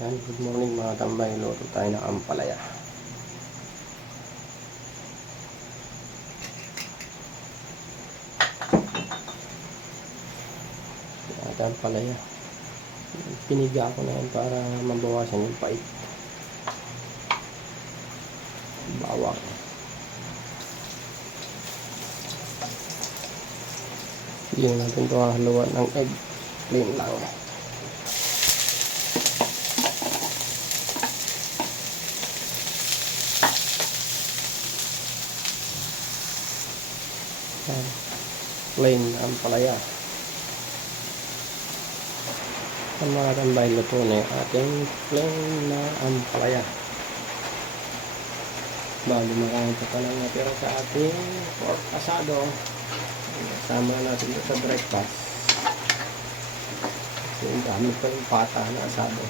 Yan, good morning mga tambay. Luto tayo ng ampalaya. Ang ampalaya. Piniga ko na yan para mabawasan yung pait. Bawang. Hindi natin ito haluan ng egg. Plain lang. Yan. Plain ang palaya. Ang mga tambay luto na yung ating plain na ampalaya. Bali marami pa pala natira sa ating pork asado. Sama natin sa breakfast. Kasi ang dami pa yung pata na asado.